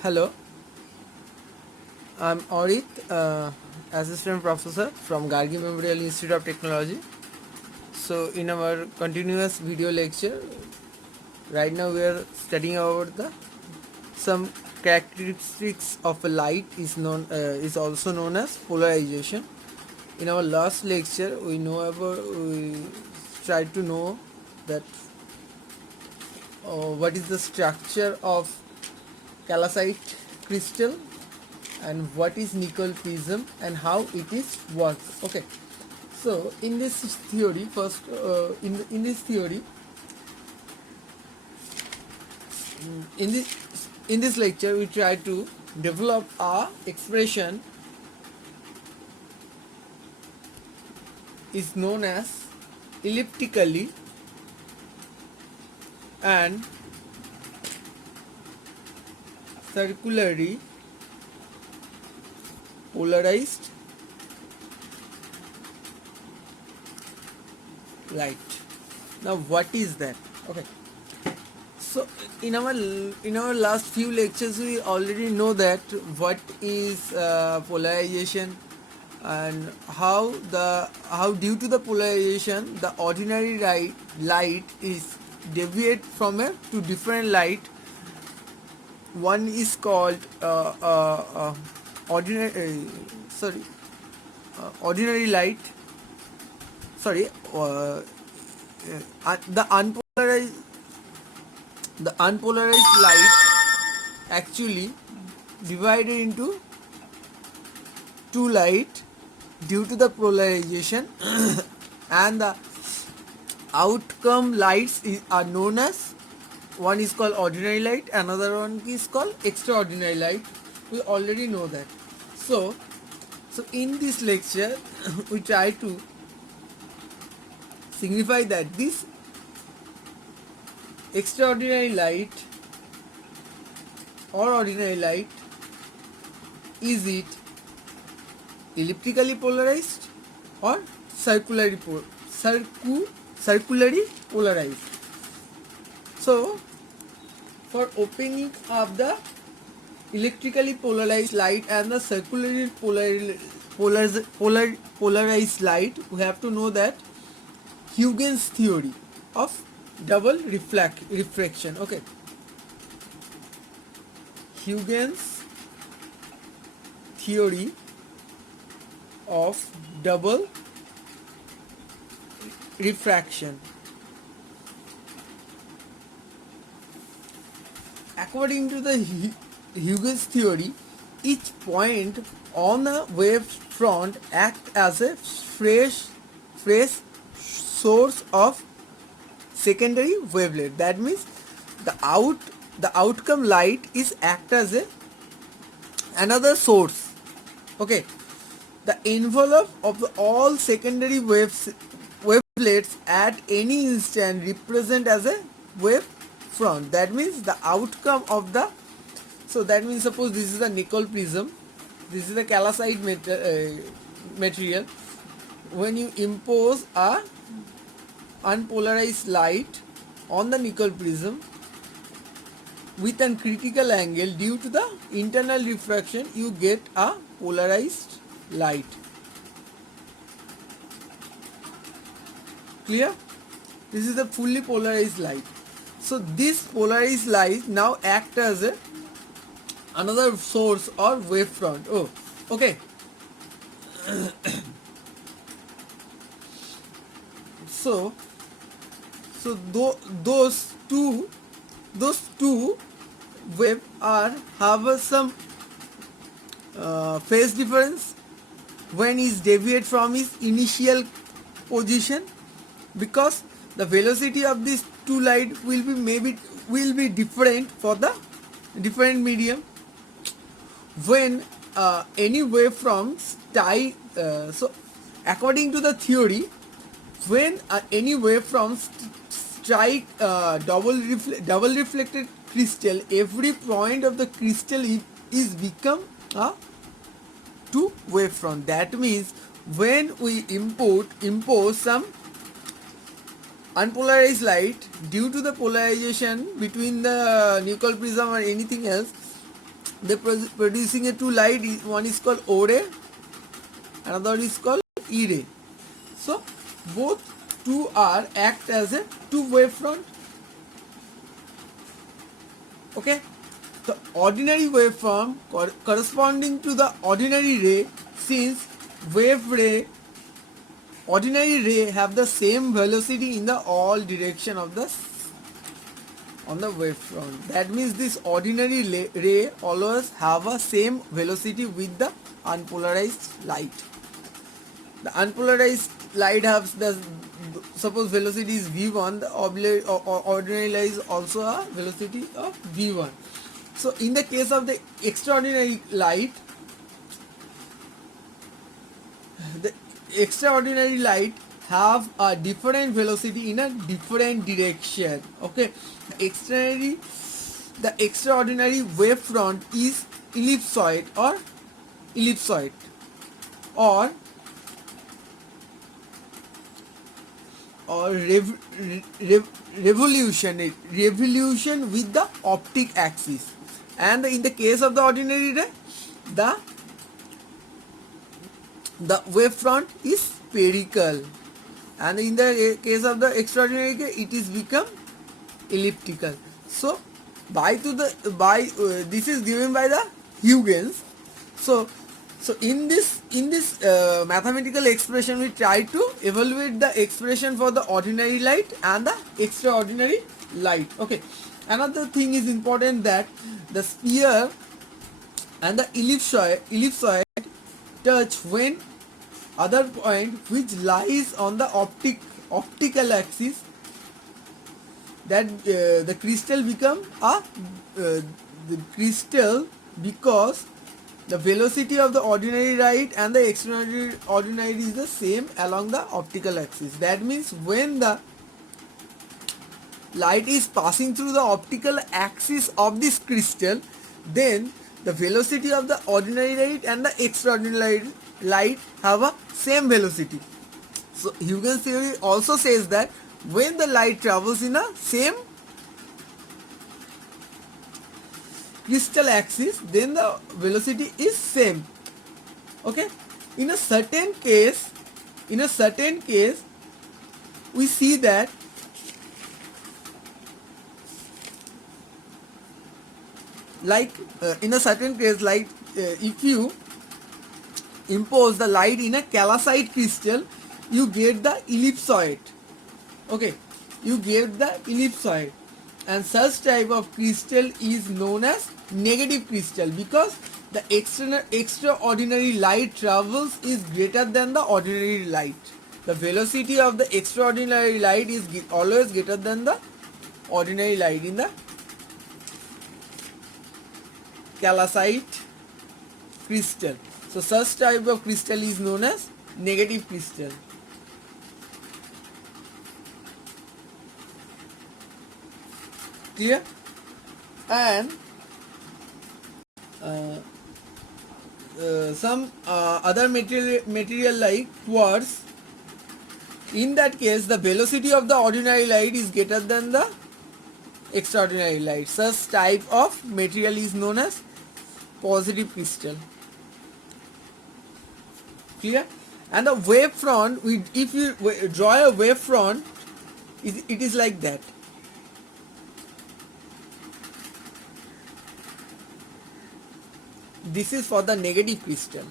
Hello, I'm Orit, Assistant Professor from Gargi Memorial Institute of Technology. So, in our continuous video lecture, right now we are studying about the some characteristics of a light is also known as polarization. In our last lecture, we tried to know that what is the structure of calcite crystal and what is nickel prism and how it is works. Okay, so in this theory first in this theory in this in this lecture we try to develop a expression is known as elliptically and circularly polarized light. Now what is that? Okay, so in our last few lectures we already know that what is polarization and how due to the polarization the ordinary light is deviate from a to different light. One is called ordinary sorry ordinary light, sorry the unpolarized light actually divided into two light due to the polarization and the outcome lights are known as, one is called ordinary light, another one is called extraordinary light. We already know that. So in this lecture we try to signify that this extraordinary light or ordinary light, is it elliptically polarized or circularly polarized? So for opening up the electrically polarized light and the circularly polarized light, we have to know that Huygens theory of double refraction. Okay, Huygens theory of double refraction. According to the Huygens theory, each point on a wave front acts as a fresh source of secondary wavelet. That means the outcome light is act as another source. Okay, the envelope of all secondary wavelets at any instant represent as a wave front. That means the outcome of the, so that means suppose this is a nickel prism, this is a calcite material. When you impose a unpolarized light on the nickel prism with a critical angle, due to the internal refraction you get a polarized light. Clear? This is a fully polarized light. So this polarized light now act as another source or wavefront. Oh, okay. so those two wave are have some phase difference when is deviate from his initial position, because the velocity of these two light will be different for the different medium. When any wavefront so according to the theory, when any wavefront strike double reflected crystal, every point of the crystal is become a two wavefront. That means when we impose some unpolarized light, due to the polarization between the nickel prism or anything else, they producing a two light. One is called O ray, another is called E ray. So both two are act as a two wavefront. Okay, the ordinary waveform corresponding to the ordinary ray, since ordinary ray have the same velocity in the all direction of the on the wavefront. That means this ordinary ray always have a same velocity with the unpolarized light. The unpolarized light has the, suppose velocity is v1, the ordinary light is also a velocity of v1. So in the case of the extraordinary light, the extraordinary light have a different velocity in a different direction. Okay, the extraordinary wavefront is ellipsoid or revolution with the optic axis. And in the case of the ordinary ray, the wavefront is spherical, and in the case of the extraordinary ray, it is become elliptical. So this is given by the Huygens. So in this mathematical expression, we try to evaluate the expression for the ordinary light and the extraordinary light. Okay, another thing is important, that the sphere and the ellipsoid touch when other point which lies on the optical axis, that the crystal become the crystal, because the velocity of the ordinary light and the extraordinary is the same along the optical axis. That means when the light is passing through the optical axis of this crystal, then the velocity of the ordinary light and the extraordinary light have a same velocity. So Huygens theory also says that when the light travels in a same crystal axis, then the velocity is same. Okay, in a certain case we see that in a certain case, if you impose the light in a calcite crystal, you get the ellipsoid. Okay, you get the ellipsoid, and such type of crystal is known as negative crystal, because the extraordinary light travels is greater than the ordinary light. The velocity of the extraordinary light is always greater than the ordinary light in the calcite crystal. So such type of crystal is known as negative crystal. Clear? And some other material like quartz, in that case the velocity of the ordinary light is greater than the extraordinary light. Such type of material is known as positive crystal. Clear? And the wavefront, if you draw a wavefront, it is like that. This is for the negative crystal,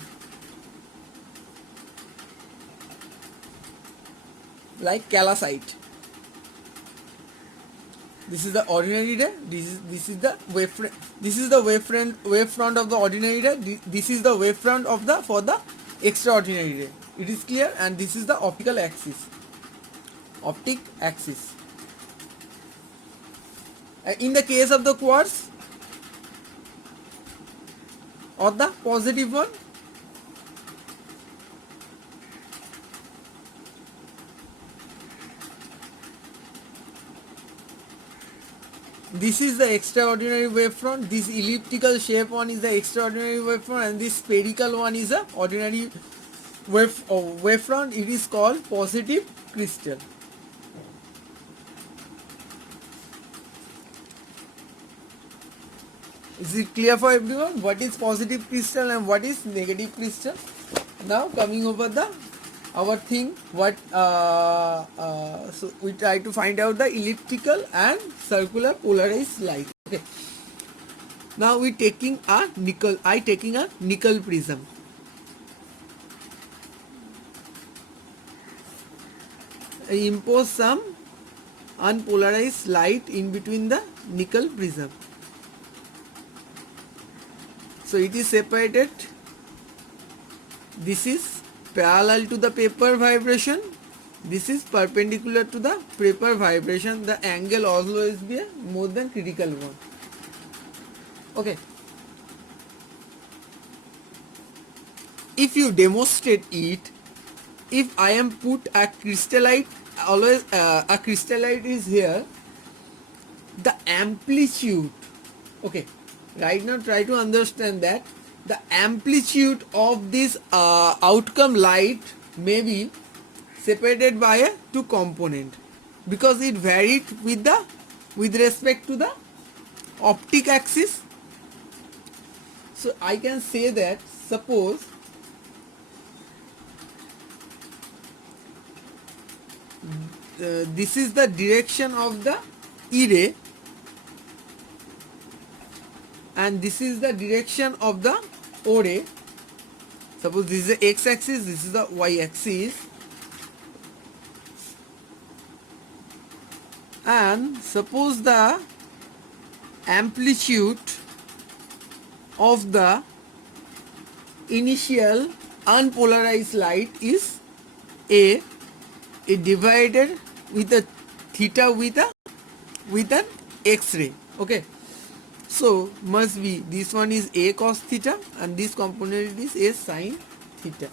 like calcite. This is the ordinary ray. This is the wavefront. This is the wavefront of the ordinary ray. This is the wavefront of the for the extraordinary ray. It is clear. And this is the optical axis. Optic axis. In the case of the quartz, or the positive one, this is the extraordinary wavefront. This elliptical shape one is the extraordinary wavefront, and this spherical one is the ordinary wavefront. It is called positive crystal. Is it clear for everyone what is positive crystal and what is negative crystal? Now coming over the our thing, what so we try to find out the elliptical and circular polarized light. Okay. Now we taking a nickel. I taking a nickel prism. I impose some unpolarized light in between the nickel prism. So it is separated. This is parallel to the paper vibration. This is perpendicular to the paper vibration. The angle always be a more than critical one. Okay. If you demonstrate it, if I am put a crystallite, always a crystallite is here, the amplitude, okay, right now try to understand that the amplitude of this outcome light may be separated by a two component, because it varied with respect to the optic axis. So I can say that, suppose this is the direction of the E ray and this is the direction of the O ray. Suppose this is the x axis, this is the y axis, and suppose the amplitude of the initial unpolarized light is A, it divided with a theta with an x-ray. Okay, so must be this one is A cos theta and this component is A sin theta.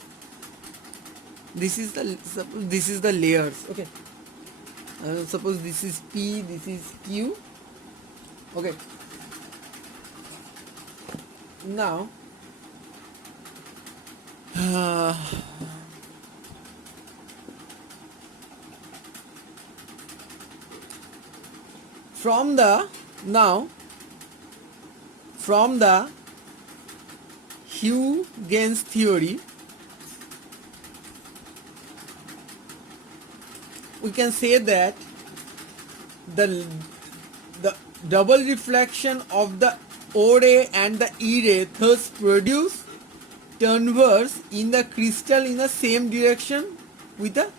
This is the layers. Okay, suppose this is P, this is Q. Okay, now from the Huygens theory, we can say that the double reflection of the O ray and the E ray thus produce transverse in the crystal in the same direction with a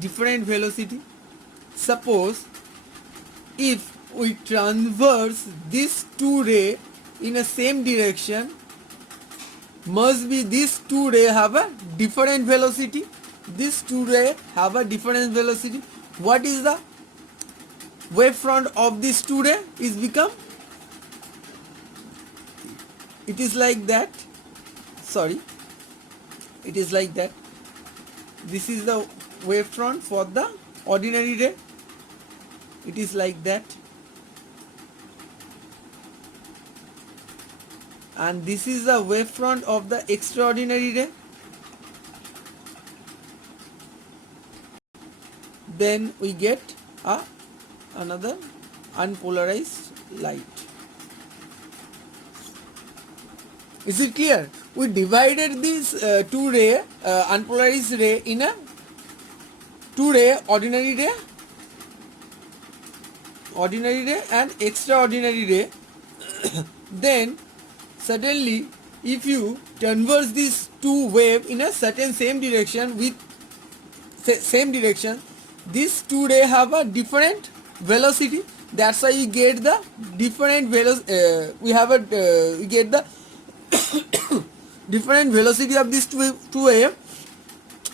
different velocity. Suppose if we transverse these two rays in the same direction, must be these two rays have a different velocity. These two rays have a different velocity. What is the wavefront of these two rays? Is become, it is like that. Sorry, it is like that. This is the wavefront for the ordinary ray. It is like that. And this is the wavefront of the extraordinary ray. Then we get another unpolarized light. Is it clear? We divided this two ray, unpolarized ray, in a two ray, ordinary ray and extraordinary ray. Then suddenly, if you transverse these two waves in a certain same direction with same direction, these two rays have a different velocity. That's why you get the different velocity. We get the different velocity of these two waves.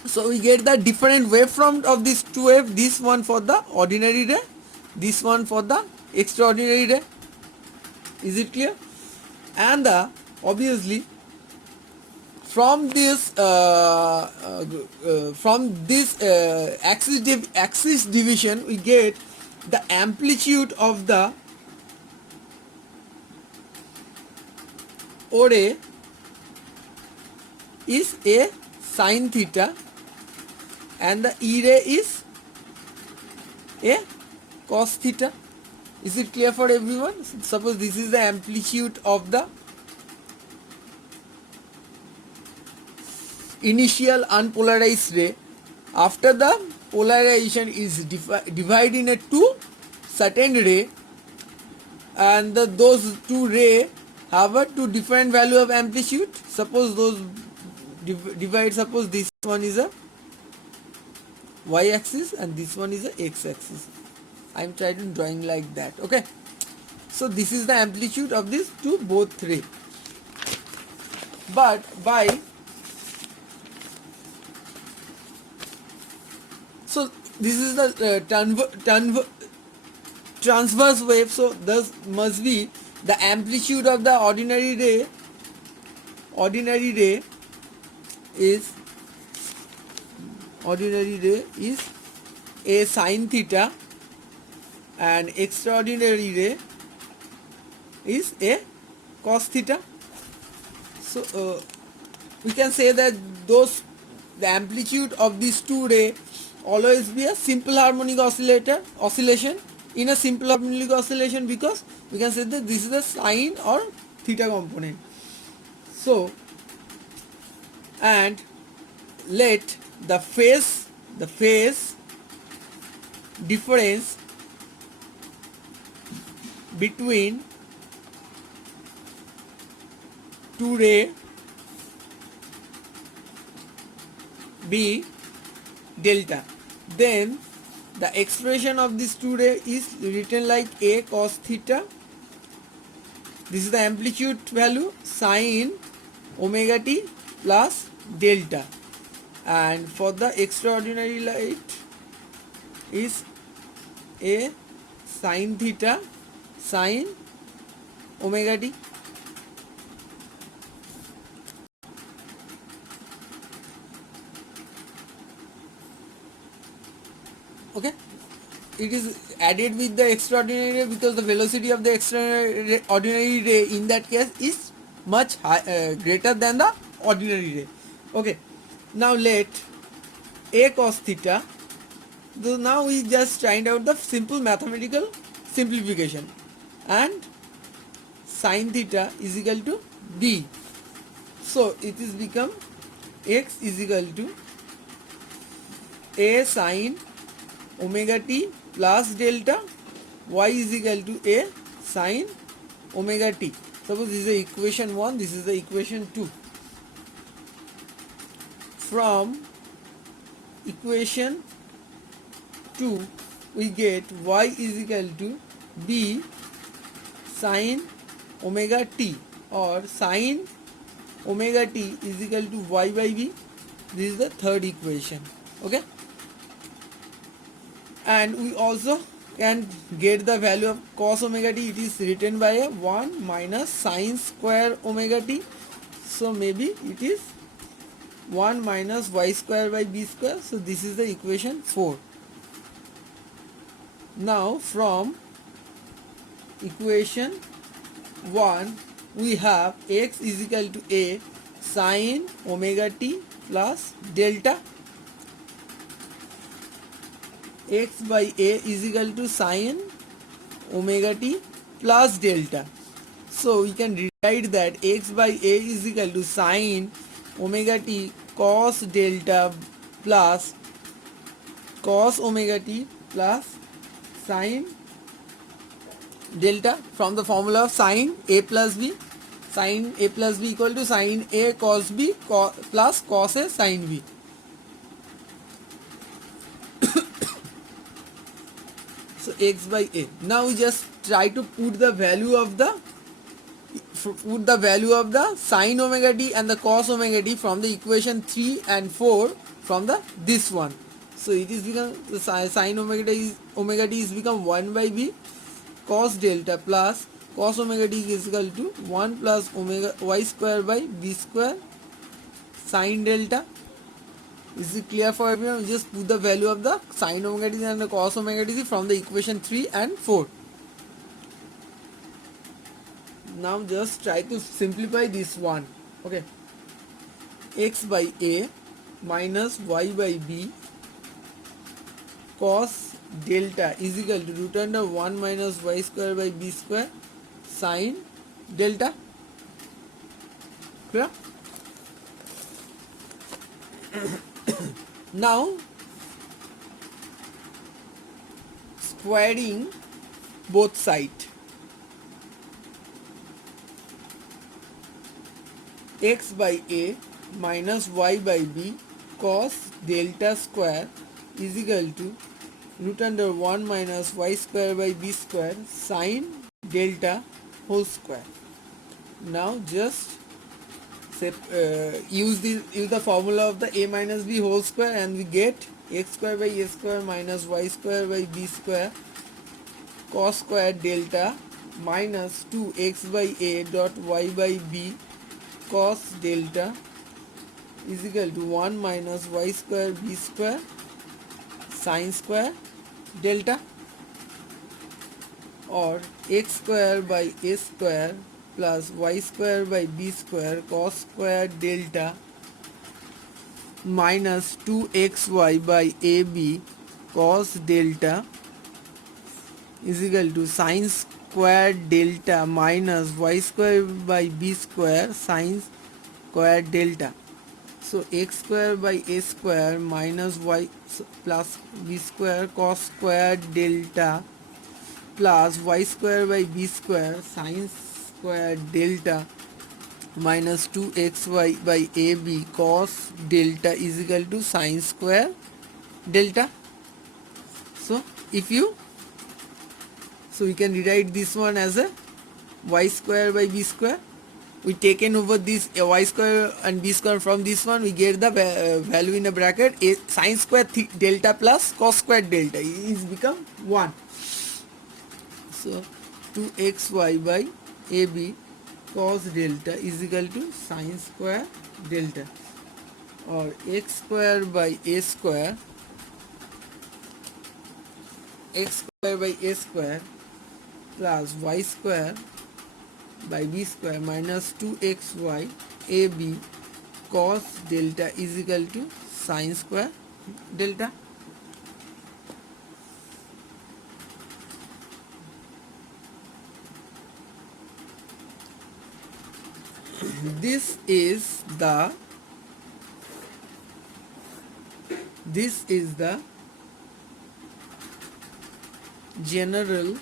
So we get the different wavefront of these two waves. This one for the ordinary ray, this one for the extraordinary ray. Is it clear? And obviously from this axis division, we get the amplitude of the O ray is A sin theta and the E ray is A cos theta. Is it clear for everyone? Suppose this is the amplitude of the initial unpolarized ray. After the polarization is divided in a two certain ray, and those two ray have a two different value of amplitude. Suppose those divide, suppose this one is a y axis and this one is a x axis. I am trying to drawing like that. Okay, so this is the amplitude of these two both ray. But by so this is the transverse wave, so thus must be the amplitude of the ordinary ray is a sine theta, and extraordinary ray is a cos theta. So we can say that the amplitude of these two ray always be a simple harmonic oscillation in a simple harmonic oscillation, because we can say that this is the sine or theta component. So, and let the phase difference between two ray be delta. Then the expression of this two ray is written like a cos theta. This is the amplitude value, sine omega t plus delta, and for the extraordinary light is a sine theta sine omega t. Okay, it is added with the extraordinary ray because the velocity of the extraordinary ray in that case is much greater than the ordinary ray. Okay, now let a cos theta. So now we just find out the simple mathematical simplification, and sine theta is equal to b. So it is become x is equal to a sine omega t plus delta, y is equal to a sine omega t. Suppose this is the equation 1, this is the equation 2. From equation 2 we get y is equal to b sine omega t, or sine omega t is equal to y by b. This is the third equation. Okay, and we also can get the value of cos omega t. It is written by a 1 minus sine square omega t. So maybe it is 1 minus y square by b square. So this is the equation 4. Now from equation 1 we have x is equal to a sine omega t plus delta, x by a is equal to sine omega t plus delta. So we can rewrite that x by a is equal to sine omega t cos delta plus cos omega t plus sine delta from the formula of sine a plus b. Sine a plus b equal to sine a cos b plus cos a sine b. So x by a. Now we just try to put the value of the sine omega t and the cos omega t from the equation 3 and 4 from the this one. So it is become the sine omega t is become 1 by b cos delta plus cos omega t is equal to 1 plus omega y square by b square sine delta. Is it clear for everyone? We just put the value of the sine omega t and the cos omega t from the equation 3 and 4. Now just try to simplify this one. Okay, x by a minus y by b cos delta is equal to root under 1 minus y square by b square sine delta. Clear? Now squaring both sides. X by a minus y by b cos delta square is equal to root under 1 minus y square by b square sine delta whole square. Now just use the formula of the a minus b whole square, and we get x square by a square minus y square by b square cos square delta minus 2x by a dot y by b cos delta is equal to 1 minus y square b square sine square delta, or x square by a square plus y square by b square cos square delta minus 2xy by ab cos delta is equal to sine square delta minus y square by b square sine square delta. So x square by a square minus y plus b square cos square delta plus y square by b square sine square delta minus 2xy by ab cos delta is equal to sine square delta. So we can rewrite this one as a y square by b square. We taken over this y square and b square from this one, we get the value in a bracket a sine square delta plus cos square delta is become 1. So 2xy by ab cos delta is equal to sine square delta, or x square by a square plus y square by b square minus 2xy ab cos delta is equal to sine square delta. This is the general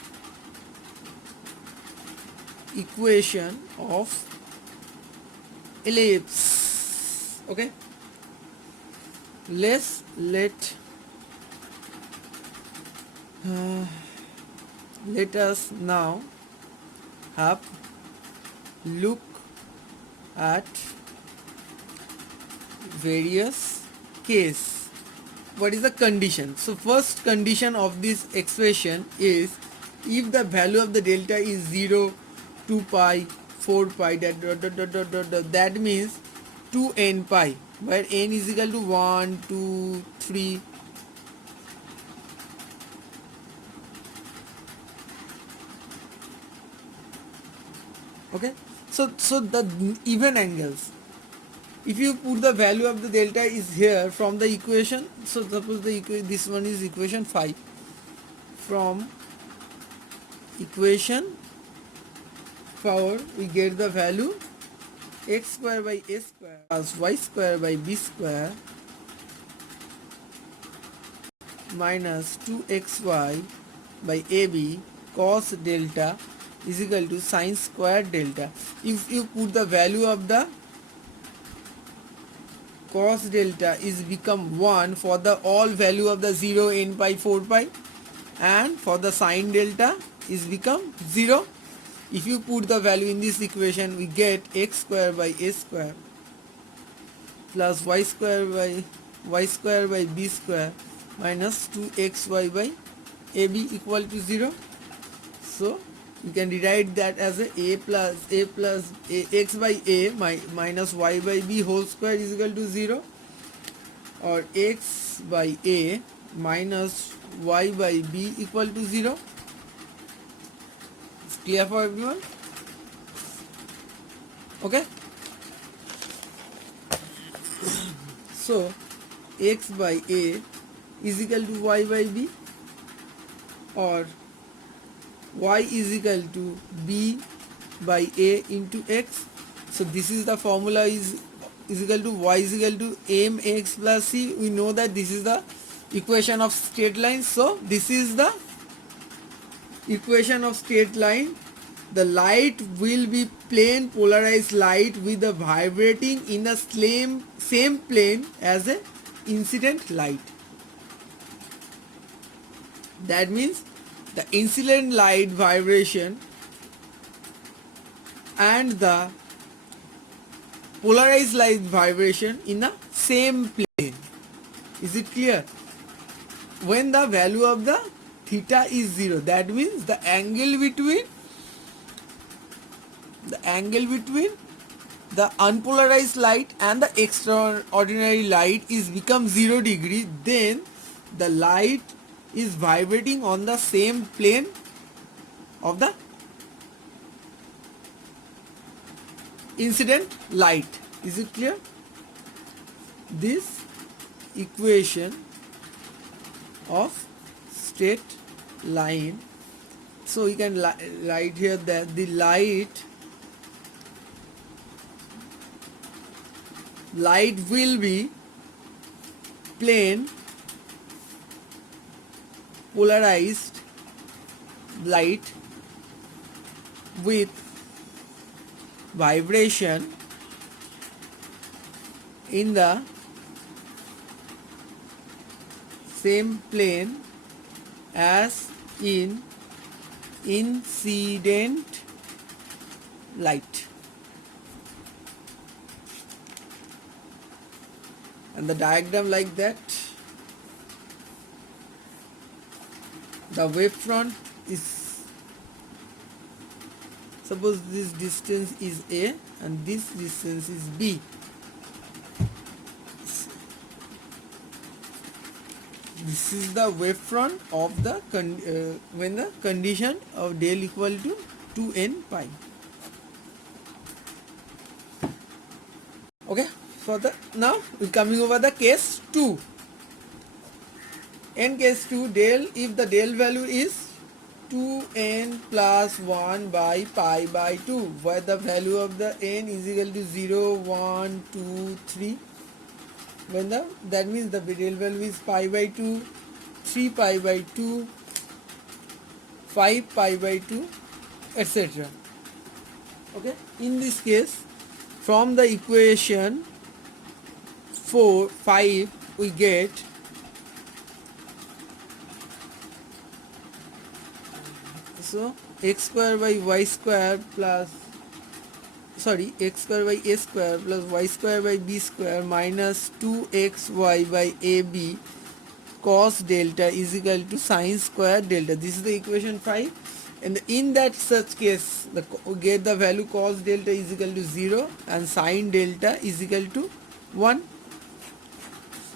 equation of ellipse. Okay, let us now have look at various case. What is the condition? So first condition of this expression is if the value of the delta is 0, 2 pi, 4 pi, that means 2n pi, where n is equal to 1, 2, 3. Okay, so the even angles, if you put the value of the delta is here from the equation, so suppose this one is equation 5, from equation 4 we get the value x square by a square plus y square by b square minus 2xy by ab cos delta is equal to sine square delta. If you put the value of the cos delta is become 1 for the all value of the 0, n pi, 4 pi, and for the sine delta is become 0. If you put the value in this equation, we get x square by a square plus y square by b square minus 2xy by ab equal to 0. So you can rewrite that as a plus x by a minus y by b whole square is equal to 0, or x by a minus y by b equal to 0. It's clear for everyone? Okay, so x by a is equal to y by b, or y is equal to b by a into x. So this is the formula is equal to y is equal to mx plus c. We know that this is the equation of straight line. So this is the equation of straight line. The light will be plane polarized light with the vibrating in the same plane as a incident light. That means the incident light vibration and the polarized light vibration in the same plane. Is it clear? When the value of the theta is 0, that means the angle between the unpolarized light and the extraordinary light is become 0 degree, then the light is vibrating on the same plane of the incident light. Is it clear? This equation of straight line, so you can write here that the light will be plane polarized light with vibration in the same plane as in incident light. And the diagram like that. The wavefront is, suppose this distance is A and this distance is B. This is the wavefront of the when the condition of del equal to 2n pi. Okay, for the now we're coming over the case 2. In case 2, del, if the del value is 2n plus 1 by pi by 2, where the value of the n is equal to 0, 1, 2, 3. When that means the del value is pi by 2, 3 pi by 2, 5 pi by 2, etc. Okay, in this case, from the equation 5 we get so x square by y square plus x square by a square plus y square by b square minus 2xy by ab cos delta is equal to sine square delta. This is the equation 5, and in that such case we get the value cos delta is equal to 0 and sine delta is equal to 1.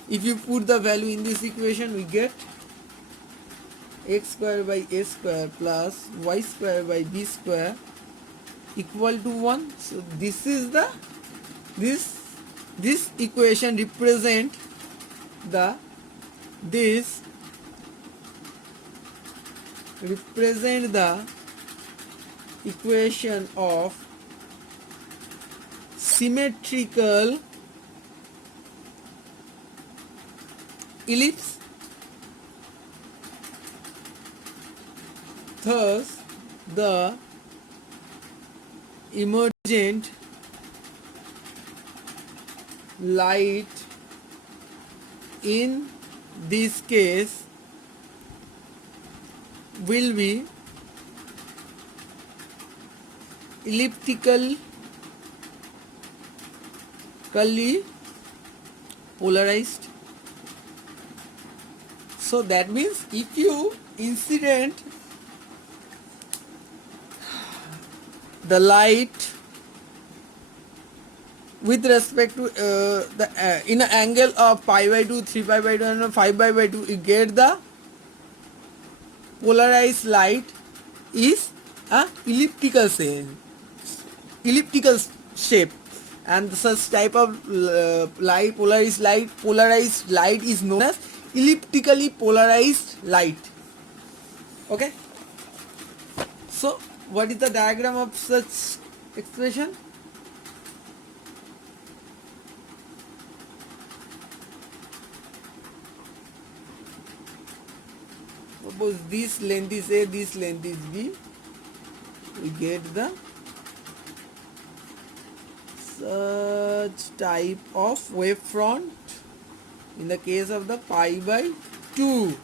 If you put the value in this equation, we get x square by a square plus y square by b square equal to 1. So this is the this equation represent the equation of symmetrical ellipse. Thus the emergent light in this case will be elliptically polarized. So that means if you incident the light with respect to in an angle of pi by 2, 3 pi by 2 and 5 pi by 2, you get the polarized light is a elliptical shape, and such type of polarized light is known as elliptically polarized light. Okay, so what is the diagram of such expression? Suppose this length is A, this length is B, we get the such type of wavefront in the case of the pi by 2.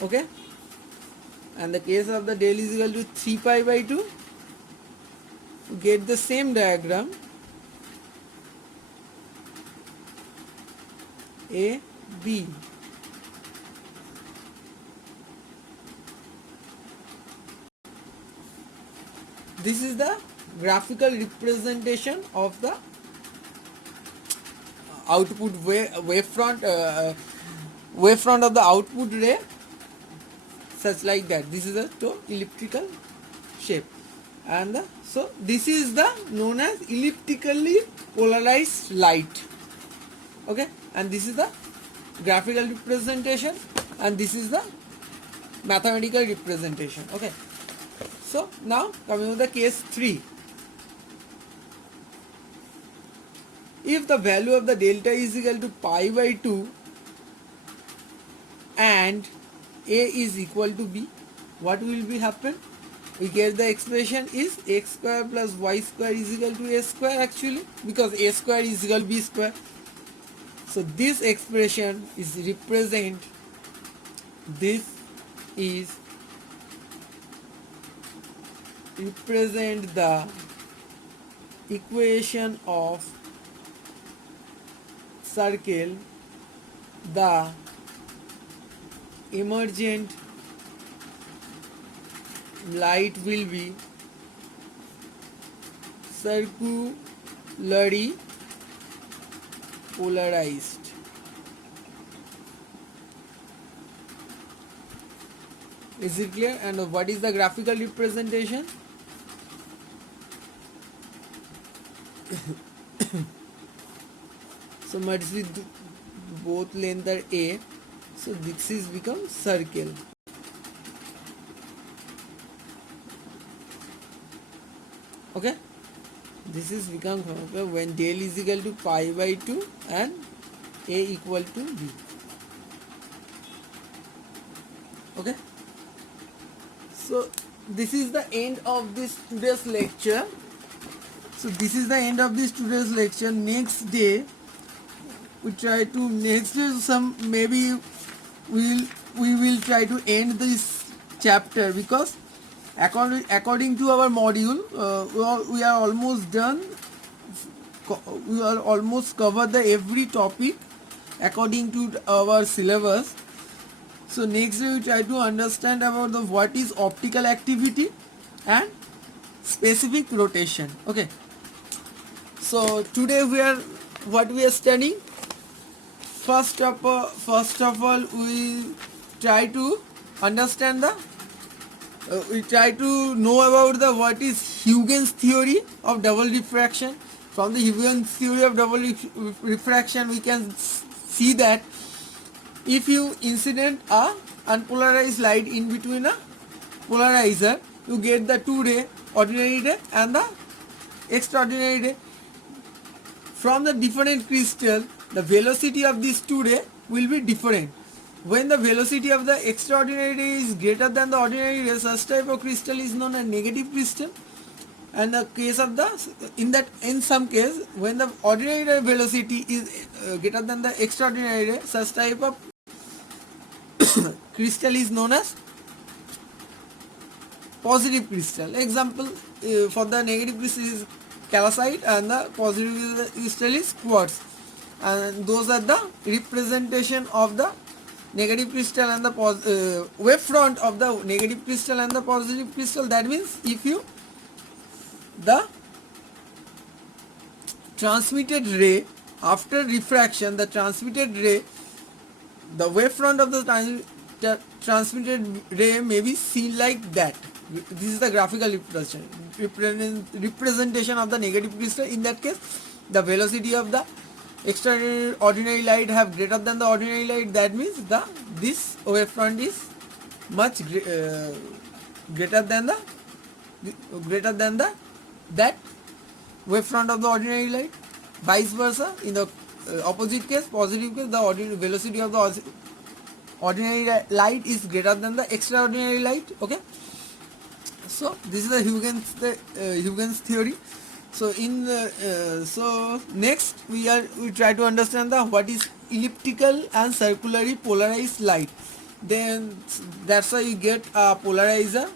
Okay, and the case of the del is equal to 3 pi by 2, we get the same diagram, A, B. This is the graphical representation of the output wavefront of the output ray, such like that. This is a elliptical shape, and so this is the known as elliptically polarized light. Okay, and this is the graphical representation, and this is the mathematical representation. Okay, so now coming to the case 3. If the value of the delta is equal to pi by 2 and A is equal to B, what will be happen? We get the expression is x square plus y square is equal to a square, actually, because a square is equal to b square. So this expression is represent the equation of circle. The emergent light will be circularly polarized. Is it clear? And what is the graphical representation? So merge with both length are A, so this is become circle. Okay, this is become when del is equal to pi by 2 and A equal to B. Okay, so this is the end of this today's lecture. So this is the end of this today's lecture. Next day we try to maybe we will try to end this chapter, because according to our module we are almost done. We are almost covered the every topic according to our syllabus. So next day we try to understand about the what is optical activity and specific rotation. Okay, so today we are studying. First of all, we try to understand we try to know about what is Huygens theory of double diffraction. From the Huygens theory of double refraction, we can see that if you incident a unpolarized light in between a polarizer, you get the two ray, ordinary ray and the extraordinary ray. From the different crystal, the velocity of these two rays will be different. When the velocity of the extraordinary ray is greater than the ordinary ray, such type of crystal is known as negative crystal. And the case of in some case, when the ordinary ray velocity is greater than the extraordinary ray, such type of crystal is known as positive crystal. Example for the negative crystal is calcite and the positive crystal is quartz, and those are the representation of the negative crystal and the wavefront of the negative crystal and the positive crystal. That means if you the transmitted ray after refraction, the transmitted ray, the wavefront of the transmitted ray may be seen like that. This is the graphical representation of the negative crystal. In that case, the velocity of the extraordinary light have greater than the ordinary light. That means this wavefront is much greater than the that wavefront of the ordinary light. Vice versa, in the opposite case, positive case, the ordinary velocity of the ordinary light is greater than the extraordinary light. Okay, so this is the Huygens theory. So so next we try to understand the what is elliptical and circularly polarized light. Then that's why you get a polarizer.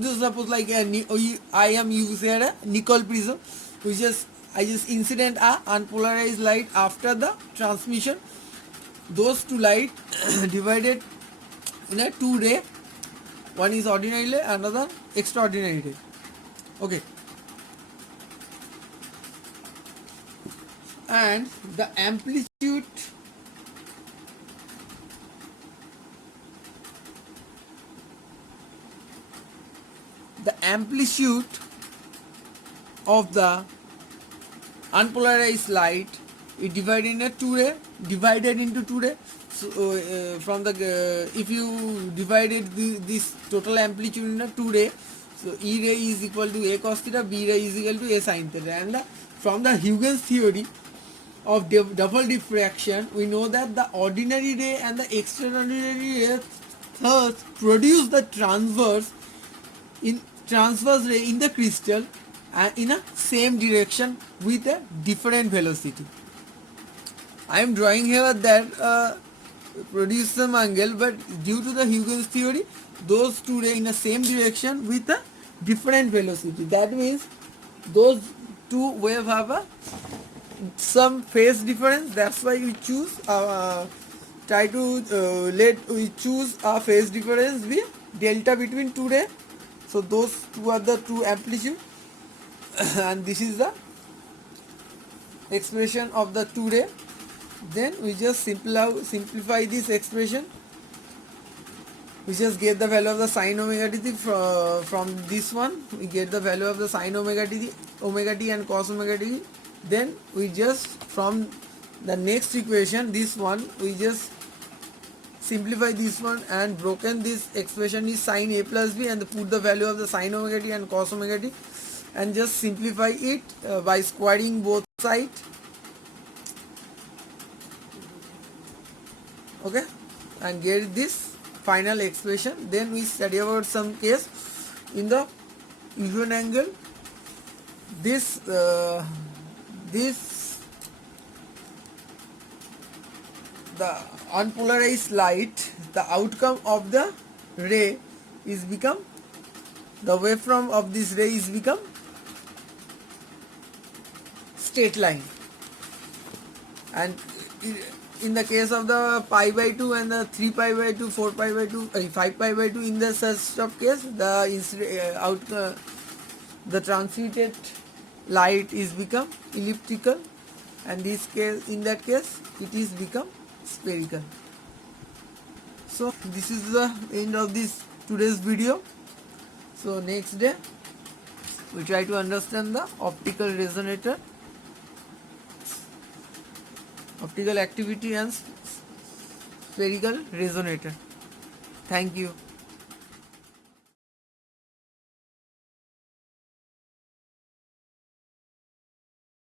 Just suppose like I am using a nickel prism, which I just incident a unpolarized light after the transmission. Those two light divided in a two ray. One is ordinary ray, another extraordinary ray. Okay. And the amplitude of the unpolarized light is divided into two ray. So from the if you divided this total amplitude in a two ray, so E ray is equal to A cos theta, B ray is equal to A sin theta. And from the Huygens theory of double diffraction, we know that the ordinary ray and the extraordinary ray thus produce the transverse ray in the crystal and in a same direction with a different velocity. I am drawing here that produce some angle, but due to the Huygens theory, those two rays in the same direction with a different velocity. That means those two waves have some phase difference. That's why we choose we choose a phase difference be delta between two rays. So those two are the two amplitude, and this is the expression of the two ray. Then we just simplify this expression. We just get the value of the sin omega t from this one. We get the value of the sin omega t and cos omega t. Then we just from the next equation, this one, we just simplify this one and broken this expression is sin a plus b, and put the value of the sin omega t and cos omega t and just simplify it by squaring both sides. Okay, and get this final expression. Then we study about some case in the even angle. This the unpolarized light, the outcome of the ray is become, the waveform of this ray is become straight line. And in the case of the pi by 2 and the 3 pi by 2, 4 pi by 2, 5 pi by 2, in the such of case, the transmitted light is become elliptical, and in that case it is become spherical. So this is the end of this today's video. So next day we try to understand the optical resonator, optical activity and spherical resonator. Thank you.